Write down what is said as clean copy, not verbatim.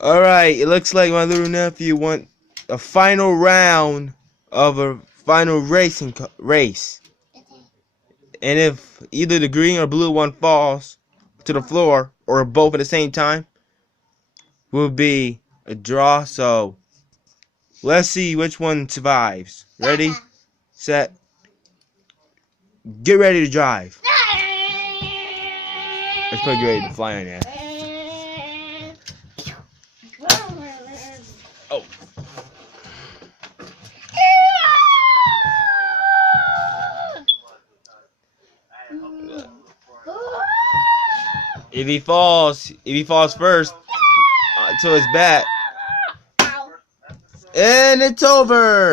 Alright, it looks like my little nephew wants a final round of a final race. And if either the green or blue one falls to the floor, or both at the same time, will be a draw. So let's see which one survives. Ready, set, get ready to drive. Let's put get ready to fly on there. Oh. If he falls first to his bat, and it's over.